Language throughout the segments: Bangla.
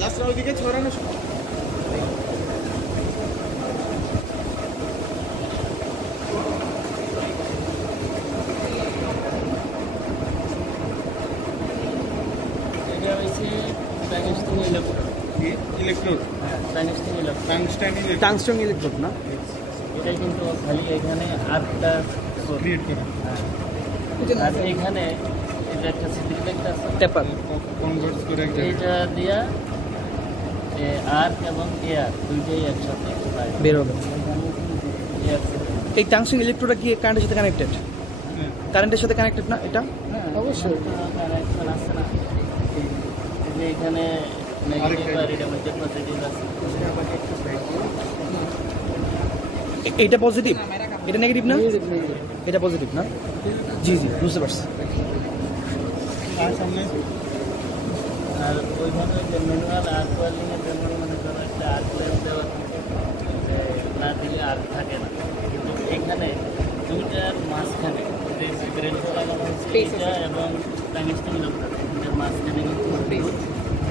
গাছটা ওইদিকে ছড়ানো টাংস্টন ইলেকট্রোড না, এটাই কিন্তু খালি এখানে আর্টটা ক্রিয়েট করা আর এখানে এটা একটা সিদ্রিকেট আছে টেপার কনভার্ট করে এটা দিয়া আর্ট এবং এয়ার দুইটাই একসাথে বের হবে। এই টাংস্টন ইলেকট্রোডটা কি কারেন্টের সাথে কানেক্টেড? কারেন্টের সাথে কানেক্টেড না এটা? অবশ্যই কানেকশন আছে না, যে এখানে নেগেটিভ আর এটা মধ্যে পজিটিভ আছে। এটা পজিটিভ, এটা নেগেটিভ না, এটা পজিটিভ না? জি জি বুঝতে পারছি। আর সামনে আর ওইভাবে যে ম্যানুয়াল আর্ট ওয়েল্ডিংয়ের জন্য মনে করো একটা আর্ট ল্যাম্প দেওয়া না দিলে আর্ট থাকে না, কিন্তু এখানে দুইটার মাঝখানে যে সিগারেটটা লাগানো হয়েছে এটা এবং টাংস্টন ইলেকট্রোড এটার মাঝখানে কিন্তু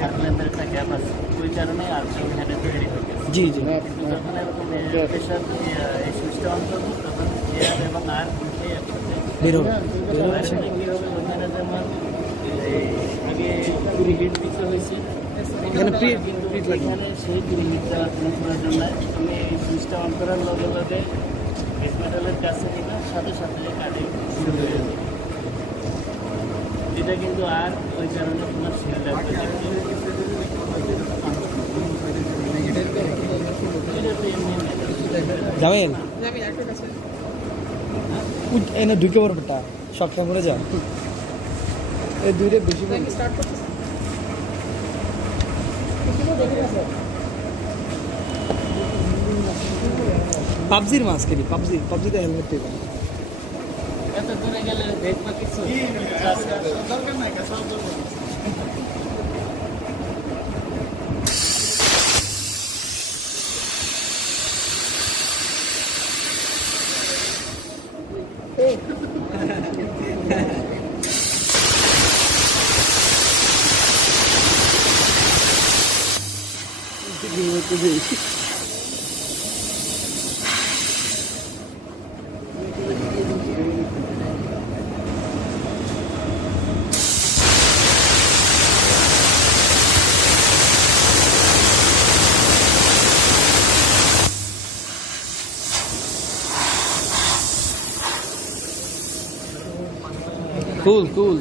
আর্ট ল্যাম্পের একটা গ্যাপ আছে, ওই কারণে আর্টটা ওইখানে তৈরি হয়ে গেছে। জি জি কিন্তু যখন এরকম প্রেশার এই সুইচটা অন করবো তখন এয়ার এবং আর্ট দুটোই একসাথে বের হবে। কী হবে ওইখানে যেমন আগে প্রিহিট দিতে হয়েছে এখানে কিন্তু এখানে সেই প্রিহিট দেওয়ার কোনো প্রয়োজন নাই, তুমি এই সুইচটা অন করার লগে লগে বেস মেটালের কাছে নিবে সাথে সাথে কাটিং শুরু হয়ে যাবে। এটা কিন্তু আর ওই কারণে তোমার শিল লাগবে না, এটা তো এমনি জামিল এনে ঢুকে পড়বে তা সব করে যা এই দুইটা বেশি পাবজির মাছ খেলি, পাবজিতে হেলমেট পেয়ে এত দূরে গেলে দেখবা কিছু দরকার নাই সব দরকার cool